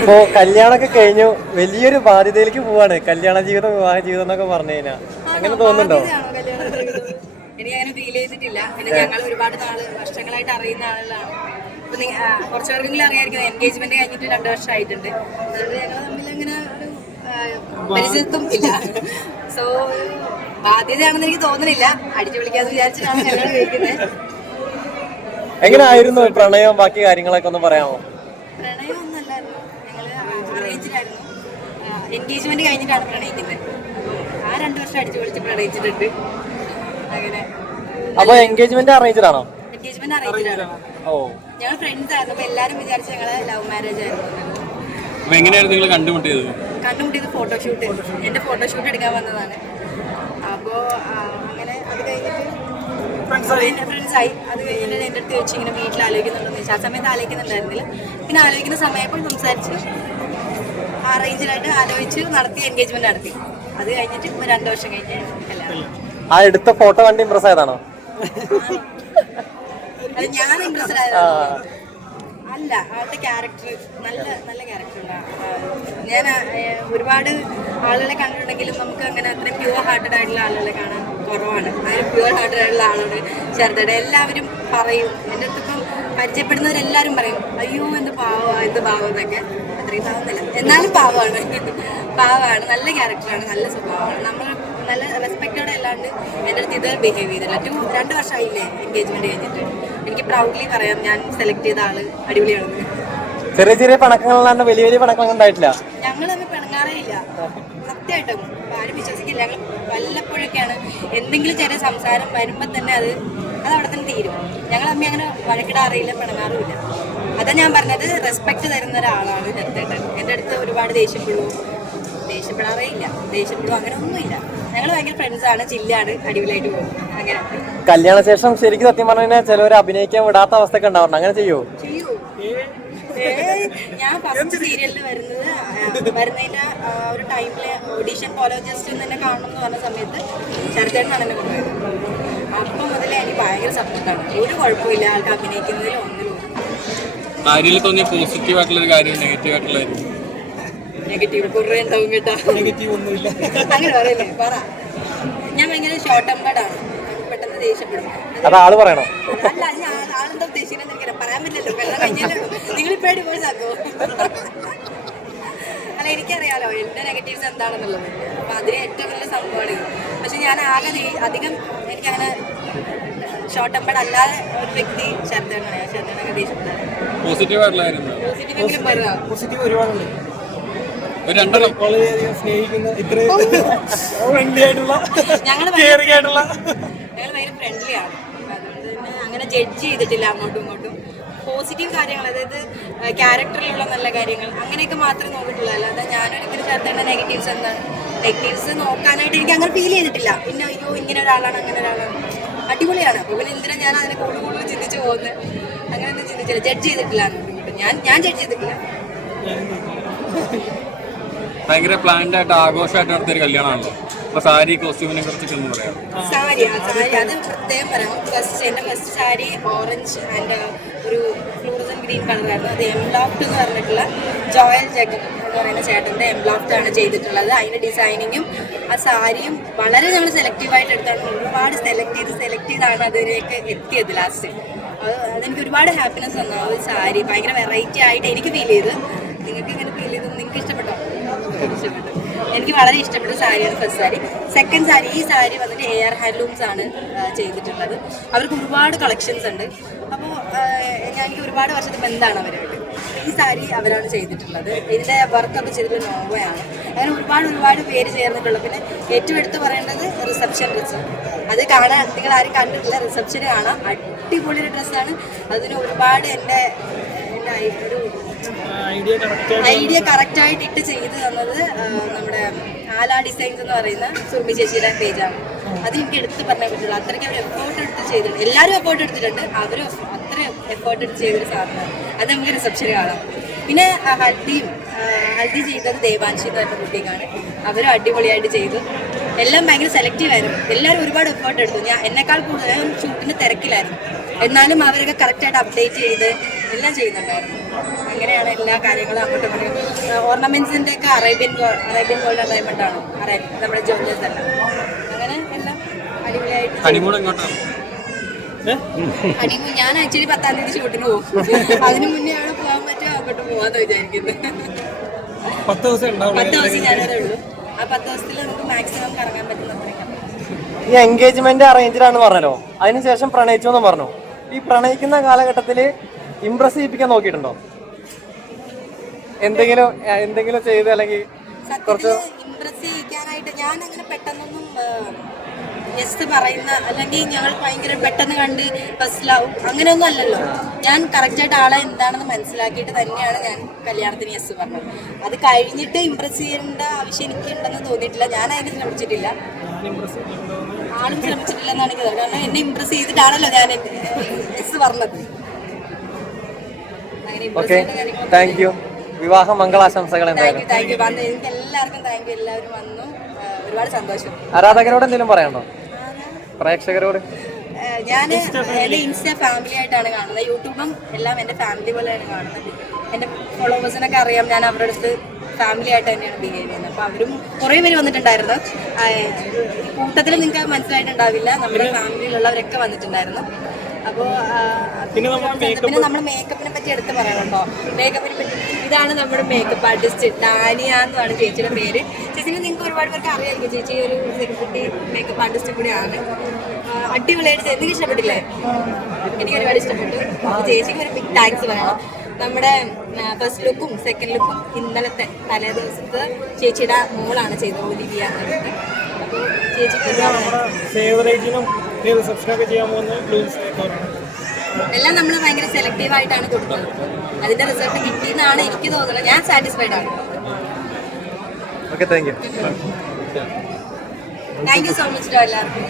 ഇപ്പോ കല്യാണമൊക്കെ കഴിഞ്ഞു, വലിയൊരു ബാധ്യതയിലേക്ക് പോവാണ്. കല്യാണ ജീവിതം, വിവാഹ ജീവിതം എന്നൊക്കെ പറഞ്ഞു കഴിഞ്ഞാൽ അങ്ങനെ തോന്നുന്നുണ്ടോ? എനിക്കങ്ങനെ ഫീൽ ചെയ്തിട്ടില്ല. പിന്നെ ഞങ്ങൾ ഒരുപാട് വർഷങ്ങളായിട്ട് അറിയുന്ന ആളുകളാണ്. ഇപ്പൊ കുറച്ചു പേർക്കെങ്കിലും അറിയാമായിരിക്കും, എൻഗേജ്മെന്റ് കഴിഞ്ഞിട്ട് 2 വർഷമായിട്ടുണ്ട്. അതുകൊണ്ട് ഞങ്ങൾ തമ്മിൽ അങ്ങനെ ഒരു പരിചയത്വം ഇല്ല. സോ ബാധ്യതയാണെന്ന് എനിക്ക് തോന്നുന്നില്ല. അടിച്ചു വിളിക്കാന്ന് വിചാരിച്ചിട്ടാണ് ഞങ്ങൾ കഴിക്കുന്നത്. എങ്ങനെ ആയിരുന്നു പ്രണയം, ബാക്കി കാര്യങ്ങളൊക്കെ ഒന്ന് പറയാമോ? പ്രണയമൊന്നല്ലായിരുന്നു, ഞങ്ങള് അറേഞ്ചിലായിരുന്നു. എൻഗേജ്മെന്റ് കഴിഞ്ഞിട്ടാണ് പ്രണയിക്കുന്നത്. ആ 2 വർഷം അടിച്ചു പൊളിച്ച് പ്രണയിച്ചിട്ടുണ്ട്. അങ്ങനെ. അപ്പൊ എൻഗേജ്മെന്റ് അറേഞ്ച്ഡ് ആണോ? എൻഗേജ്മെന്റ് അറേഞ്ച്ഡ് ആണ്. ഞങ്ങൾ ഫ്രണ്ട്സ് ആയിരുന്നു. അപ്പൊ എല്ലാരും വിചാരിച്ചു ഞങ്ങള് ലവ് മാരേജ് ആയിരുന്നു. കണ്ടുമുട്ടിയത് ഫോട്ടോഷൂട്ട്, എന്റെ ഫോട്ടോഷൂട്ട് എടുക്കാൻ വന്നതാണ്. അപ്പോ അങ്ങനെ അത് കഴിഞ്ഞിട്ട് ഫ്രണ്ട്സായി. അത് കഴിഞ്ഞിട്ട് എൻ്റെ അടുത്ത് ചോദിച്ചു ഇങ്ങനെ വീട്ടിൽ ആലോചിക്കുന്നുണ്ടെന്ന് ചോദിച്ചു. ആ സമയത്ത് ആലോചിക്കുന്നുണ്ടായിരുന്നില്ല. പിന്നെ ആലോചിക്കുന്ന സമയപ്പോൾ സംസാരിച്ച് അറേഞ്ചിലായിട്ട് ആലോചിച്ച് നടത്തി, എൻഗേജ്മെന്റ് നടത്തി. അത് കഴിഞ്ഞിട്ട് 2 വർഷം കഴിഞ്ഞ് എല്ലാവരും. ആ എടുത്ത ഫോട്ടോ കണ്ട് ഇംപ്രസ് ആയതാണോ? അത് ഞാൻ ഇംപ്രസ്ഡ് ആയതാണ്. അല്ല, ആളുടെ ക്യാരക്ടർ നല്ല ക്യാരക്ടറുള്ള. ഞാൻ ഒരുപാട് ആളുകളെ കണ്ടിട്ടുണ്ടെങ്കിലും നമുക്ക് അങ്ങനെ അത്രയും പ്യുവർ ഹാർട്ടഡ് ആയിട്ടുള്ള ആളുകളെ കാണാൻ കുറവാണ്. അതിൽ പ്യുവർ ഹാർട്ടഡ് ആയിട്ടുള്ള ആളോട് ചേർത്തിട്ട് എല്ലാവരും പറയും, എൻ്റെ അടുത്തിപ്പം പരിചയപ്പെടുന്നവരെല്ലാവരും പറയും അയ്യോ എന്ത് പാവം എന്നൊക്കെ. അത്രയും പാവമൊന്നുമില്ല, എന്നാലും പാവമാണ്. നല്ല ക്യാരക്ടറാണ്, നല്ല സ്വഭാവമാണ്. നമ്മൾ നല്ല റെസ്പെക്റ്റോടെ അല്ലാണ്ട് എൻ്റെ അടുത്ത് ഇത് ബിഹേവ് ചെയ്തില്ല. 2 വർഷമായില്ലേ എൻഗേജ്മെന്റ് കഴിഞ്ഞിട്ട്. എനിക്ക് പ്രൗഡ്ലി പറയാം, ഞാൻ സെലക്ട് ചെയ്ത ആള് അടിപൊളിയാണെന്ന്. ചെറിയ പണക്കങ്ങളല്ലാണ്ട് വലിയ പണക്കങ്ങൾ ഉണ്ടായിട്ടില്ല. ഞങ്ങൾ തമ്മിൽ പിണങ്ങാറേ ഇല്ല, സത്യമായിട്ടും. ആരും വിശ്വസിക്കില്ല. ഞങ്ങൾ വല്ലപ്പോഴൊക്കെയാണ് എന്തെങ്കിലും ചെറിയ സംസാരം വരുമ്പോൾ തന്നെ അത് അവിടെ തന്നെ തീരും. ഞങ്ങൾ തമ്മിൽ അങ്ങനെ വഴക്കിടാറിയില്ല, പിണങ്ങാറുമില്ല. അതാ ഞാൻ പറഞ്ഞത്, റെസ്പെക്ട് തരുന്ന ഒരാളാണ് ചേട്ടൻ. എൻ്റെ അടുത്ത് ഒരുപാട് ദേഷ്യപ്പെടാറേ ഇല്ല, അങ്ങനെ ഒന്നുമില്ല. ഞങ്ങൾ ഭയങ്കര ഫ്രണ്ട്സാണ്, ചില്ലാണ്, അടിപൊളിയായിട്ട് പോകും. അങ്ങനെ. കല്യാണ ശേഷം ശരിക്കും സത്യം പറഞ്ഞു കഴിഞ്ഞാൽ ചിലവർ അഭിനയിക്കാൻ വിടാത്ത അവസ്ഥയൊക്കെ ഉണ്ടാവുന്നു. അങ്ങനെ ചെയ്യൂ? ഞാൻ ഫസ്റ്റ് സീരിയലിൽ വരുന്നതിന്റെ ഒരു ടൈമില് ഓഡീഷൻ പോലെ ജസ്റ്റ് തന്നെ കാണണം എന്ന് പറഞ്ഞ സമയത്ത് ശരത്തേട്ടനാണ് എന്നെ കൊണ്ടുപോയത്. അപ്പം മുതലേ എനിക്ക് ഭയങ്കര സപ്പോർട്ടാണ്. ഒരു കുഴപ്പമില്ല ആൾക്ക് അഭിനയിക്കുന്നതിൽ ഒന്നിലും. നെഗറ്റീവ് കുറേ ഉണ്ടാവും കേട്ടോ. അങ്ങനെ പറയല്ലേ, പറ. ഞാൻ ഭയങ്കര ഷോർട്ട് ടെമ്പേർഡാണ്, പെട്ടെന്ന് ദേഷ്യപ്പെടും. ആള് പറയണോ? അല്ല, ആളെന്താ ഉദ്ദേശിക്കുന്നത് എനിക്ക് പറയാൻ പറ്റില്ലല്ലോ. വെള്ളം കഴിഞ്ഞാലോ നിങ്ങളിപ്പോ ഡിവോഴ്സ് ആക്കോ? അല്ല, എനിക്കറിയാലോ എൻ്റെ നെഗറ്റീവ്സ് എന്താണെന്നുള്ളത്. അപ്പൊ അതിന് ഏറ്റവും വലിയ സംഭവമാണ് ഇത്. പക്ഷെ ഞാൻ അധികം എനിക്കങ്ങനെ ഷോർട്ട് ടെമ്പേർഡ് അല്ലാതെ ഒരു വ്യക്തി ശരത്തേട്ടനാണ്. ശരത്തേട്ടനൊക്കെ ദേഷ്യപ്പെടുന്നത്. പോസിറ്റീവെങ്കിലും പറയാം. ഞങ്ങൾ ഭയങ്കര ഫ്രണ്ട്ലി ആണ്. അതുകൊണ്ട് തന്നെ അങ്ങനെ ജഡ്ജ് ചെയ്തിട്ടില്ല അങ്ങോട്ടും ഇങ്ങോട്ടും. പോസിറ്റീവ് കാര്യങ്ങൾ, അതായത് ക്യാരക്ടറിലുള്ള നല്ല കാര്യങ്ങൾ, അങ്ങനെയൊക്കെ മാത്രമേ നോക്കിയിട്ടുള്ളൂ. അല്ലാതെ ഞാനൊരിക്കലും ചേർത്തേണ്ട നെഗറ്റീവ്സ് നോക്കാനായിട്ട് എനിക്ക് അങ്ങനെ ഫീൽ ചെയ്തിട്ടില്ല. പിന്നെ അയ്യോ ഇങ്ങനെ ഒരാളാണ്, അങ്ങനെ ഒരാളാണ്, അടിപൊളിയാണ്. അപ്പോൾ പിന്നെ എന്തിനാ ഞാൻ അതിനെ കൂടുതൽ ചിന്തിച്ച് പോകുന്നത്? അങ്ങനെയൊന്നും ചിന്തിച്ചില്ല, ജഡ്ജ് ചെയ്തിട്ടില്ല അങ്ങോട്ടും ഇങ്ങോട്ടും. ഞാൻ ജഡ്ജ് ചെയ്തിട്ടില്ല. ഭയങ്കര പ്ലാൻഡ് ആയിട്ട് ആഘോഷമായിട്ട് നടത്തിയൊരു കല്യാണമാണല്ലോ. അപ്പൊ സാരി കോസ്റ്റ്യൂമിനെ കുറിച്ചൊക്കെ ഒന്ന് പറയാം. സാരി അത് പ്രത്യേകം പറയാം. എൻ്റെ ഫസ്റ്റ് സാരി ഓറഞ്ച് ആൻഡ് ഒരു ഫ്ലൂറസൻ ഗ്രീൻ കളറായിരുന്നു. അത് എംബ്ലോഫ്റ്റ് എന്ന് പറഞ്ഞിട്ടുള്ള ജോയൽ ജഗൻ എന്ന് പറയുന്ന ചേട്ടൻ്റെ എംബ്ലോഫ്റ്റ് ആണ് ചെയ്തിട്ടുള്ളത്. അതിൻ്റെ ഡിസൈനിങ്ങും ആ സാരിയും വളരെ ഞങ്ങൾ സെലക്റ്റീവായിട്ട് എടുത്താണ്. ഒരുപാട് സെലക്ട് ചെയ്താണ് അതിലേക്ക് എത്തിയത് ലാസ്റ്റ്. അതെനിക്ക് ഒരുപാട് ഹാപ്പിനെസ് തന്നു. ആ ഒരു സാരി ഭയങ്കര വെറൈറ്റി ആയിട്ട് എനിക്ക് ഫീൽ ചെയ്ത്. നിങ്ങൾക്ക് ഇങ്ങനെ ഫീൽ ചെയ്തു? നിങ്ങൾക്ക് ഇഷ്ടപ്പെട്ടോ? ഇഷ്ടപ്പെട്ടു. എനിക്ക് വളരെ ഇഷ്ടപ്പെട്ട സാരിയാണ് ഫസ്റ്റ് സാരി. സെക്കൻഡ് സാരി, ഈ സാരി വന്നിട്ട് AR ഹാൻഡ്ലൂംസ് ആണ് ചെയ്തിട്ടുള്ളത്. അവർക്ക് ഒരുപാട് കളക്ഷൻസ് ഉണ്ട്. അപ്പോൾ എനിക്ക് ഒരുപാട് വർഷത്തെ ബന്ധമാണ് അവരായിട്ട്. ഈ സാരി അവരാണ് ചെയ്തിട്ടുള്ളത്. ഇതിൻ്റെ വർക്കൊക്കെ ചെയ്തിട്ടുള്ള നോവയാണ്. അങ്ങനെ ഒരുപാട് പേര് ചേർന്നിട്ടുള്ളത്. പിന്നെ ഏറ്റവും എടുത്ത് പറയേണ്ടത് റിസപ്ഷൻ ഡ്രസ്സ്. അത് കാണാൻ നിങ്ങൾ ആരും കണ്ടിട്ടില്ല, റിസപ്ഷന് കാണാം. അടിപൊളി ഒരു ഡ്രസ്സാണ്. അതിന് ഒരുപാട് എൻ്റെ ഒരു ഐഡിയ കറക്റ്റായിട്ട് ഇട്ട് ചെയ്ത് തന്നത് നമ്മുടെ ആല ഡിസൈൻസ് എന്ന് പറയുന്ന സുർമി ചേച്ചിയുടെ പേജാണ്. അത് എനിക്ക് എടുത്ത് പറയാൻ പറ്റുള്ളൂ. അത്രയ്ക്ക് അവർ എഫേർട്ട് എടുത്ത് ചെയ്തിട്ടുണ്ട്. എല്ലാവരും എഫേർട്ട് എടുത്തിട്ടുണ്ട്, അവരും അത്രയും എഫേർട്ട് എടുത്ത് ചെയ്തൊരു സാധനമാണ്. അത് നമുക്ക് റിസപ്ഷന് കാണാം. പിന്നെ ഹൽദി ചെയ്തത് ദേവാൻഷി എന്ന് പറഞ്ഞ കുട്ടിക്കാണ്. അവരും അടിപൊളിയായിട്ട് ചെയ്തു. എല്ലാം ഭയങ്കര സെലക്റ്റീവ് ആയിരുന്നു. എല്ലാവരും ഒരുപാട് എഫേർട്ട് എടുത്തു. എന്നെക്കാൾ കൂടുതൽ ഷൂട്ടിൻ്റെ തിരക്കിലായിരുന്നു. എന്നാലും അവരൊക്കെ കറക്റ്റായിട്ട് അപ്ഡേറ്റ് ചെയ്ത് എല്ലാം ചെയ്യുന്നുണ്ടായിരുന്നു. അങ്ങനെയാണ് എല്ലാ കാര്യങ്ങളും അങ്ങോട്ടും ഇങ്ങോട്ടും. ഓർണമെന്റ്സിൻ്റെ ഒക്കെ അറേബ്യൻ ഗോൾഡൻ ഡയമണ്ട് ആണ് നമ്മുടെ ജ്വല്ലേഴ്സ് എല്ലാം. അങ്ങനെ എല്ലാം അടിപൊളിയായിട്ട് ഹണിമൂൺ എങ്ങോട്ടാണ്? ഹണിമൂൺ ഞാൻ ആക്ച്വലി 10-ാം തീയതി ഷൂട്ടിന് പോകും. അതിന് മുന്നേ ആണ് പോകാൻ പറ്റുമോ അങ്ങോട്ട് പോകാന്ന് വിചാരിക്കുന്നത്. 10 ദിവസം ഞാനതേ ഉള്ളൂ. ആ 10 ദിവസത്തിൽ നമുക്ക് മാക്സിമം കറങ്ങാൻ പറ്റുന്നത്രയും. ഈ എൻഗേജ്മെന്റ് അറേഞ്ച്ഡാണെന്ന് പറഞ്ഞല്ലോ, അതിനുശേഷം പ്രണയിച്ചു എന്ന് പറഞ്ഞു. ഈ പ്രണയിക്കുന്ന കാലഘട്ടത്തിൽ ഇംപ്രസ് ചെയ്യിപ്പിക്കാൻ നോക്കിയിട്ടുണ്ടോ? എന്തെങ്കിലും ചെയ്ത് അല്ലെങ്കിൽ കുറച്ച് ഇംപ്രസ് ചെയ്യിക്കാനായിട്ട് ഞാൻ അങ്ങനെ പെട്ടെന്നൊന്നും യെസ് പറയുന്ന, അല്ലെങ്കിൽ ഞങ്ങൾ ഭയങ്കര പെട്ടെന്ന് കണ്ട് ബസ്സിലാവും അങ്ങനെയൊന്നും അല്ലല്ലോ. ഞാൻ കറക്റ്റായിട്ട് ആളെ എന്താണെന്ന് മനസ്സിലാക്കിയിട്ട് തന്നെയാണ് ഞാൻ കല്യാണത്തിന് യെസ് പറഞ്ഞത്. അത് കഴിഞ്ഞിട്ട് ഇംപ്രസ് ചെയ്യേണ്ട ആവശ്യം എനിക്കുണ്ടെന്ന് തോന്നിയിട്ടില്ല. ഞാൻ അതിന് ശ്രമിച്ചിട്ടില്ല, ആളും ശ്രമിച്ചിട്ടില്ല എന്നാണ് എനിക്ക് തോന്നുന്നത്. കാരണം എന്നെ ഇംപ്രസ് ചെയ്തിട്ടാണല്ലോ ഞാൻ യെസ് പറഞ്ഞത്. അങ്ങനെ ഇംപ്രസ് ചെയ്യേണ്ട കാര്യങ്ങൾ. Thank you. വിവാഹ മംഗളാശംസകൾ. എന്തായാലും താങ്ക് യു. വന്ന് എനിക്ക് എല്ലാവർക്കും താങ്ക് യു. എല്ലാവരും വന്നു, ഒരുപാട് സന്തോഷം. ആരാധകരോട് എന്തെങ്കിലും പറയാനുണ്ടോ? പ്രേക്ഷകരോട്? ഞാൻ എൻ്റെ ഇൻസ്റ്റ ഫാമിലി ആയിട്ടാണ് കാണുന്നത്. യൂട്യൂബും എല്ലാം എൻ്റെ ഫാമിലി പോലെയാണ് കാണുന്നത്. എൻ്റെ ഫോളോവേഴ്സിനൊക്കെ അറിയാം, ഞാൻ അവരുടെ അടുത്ത് ഫാമിലി ആയിട്ട് തന്നെയാണ് ബിഹേവ് ചെയ്യുന്നത്. അപ്പോൾ അവരും കുറേ പേര് വന്നിട്ടുണ്ടായിരുന്നു. കൂട്ടത്തിൽ നിങ്ങൾക്ക് മനസ്സിലായിട്ടുണ്ടാവില്ല, നമ്മുടെ ഫാമിലിയിലുള്ളവരൊക്കെ വന്നിട്ടുണ്ടായിരുന്നു. അപ്പോൾ പിന്നെ നമ്മൾ മേക്കപ്പിനെ പറ്റി എടുത്ത് പറയണല്ലോ. മേക്കപ്പിനെ പറ്റി ഇതാണ് നമ്മുടെ മേക്കപ്പ് ആർട്ടിസ്റ്റ് ഡാനിയ എന്നാണ് ചേച്ചിയുടെ പേര്. ചേച്ചിനെ നിങ്ങൾക്ക് ഒരുപാട് പേർക്ക് അറിയാമായിരിക്കും. ചേച്ചി ഒരു സെലിബ്രിറ്റി മേക്കപ്പ് ആർട്ടിസ്റ്റ് കൂടിയാണ്. അടിപൊളിയായിട്ട് എനിക്ക് ഇഷ്ടപ്പെട്ടില്ലേ? എനിക്ക് ഒരുപാട് ഇഷ്ടപ്പെട്ടു. അപ്പോൾ ചേച്ചിക്ക് ഒരു ബിഗ് താങ്ക്സ് പറയണം. നമ്മുടെ ഫസ്റ്റ് ലുക്കും സെക്കൻഡ് ലുക്കും ഇന്നലത്തെ തലേ ദിവസത്തെ ചേച്ചിയുടെ മോളാണ് ചെയ്തത്, ഒലിവിയ എന്നുള്ളത്. അപ്പോൾ ചേച്ചിക്ക് എല്ലാം നമ്മൾ ഭയങ്കര സെലക്റ്റീവ് ആയിട്ടാണ് കൊടുക്കുന്നത്. അതിന്റെ റിസൾട്ട് കിട്ടിയെന്നാണ് എനിക്ക് തോന്നുന്നത്. ഞാൻ സാറ്റിസ്ഫൈഡ് ആണ്. താങ്ക് യു സോ മച്ച് എല്ലാവർക്കും.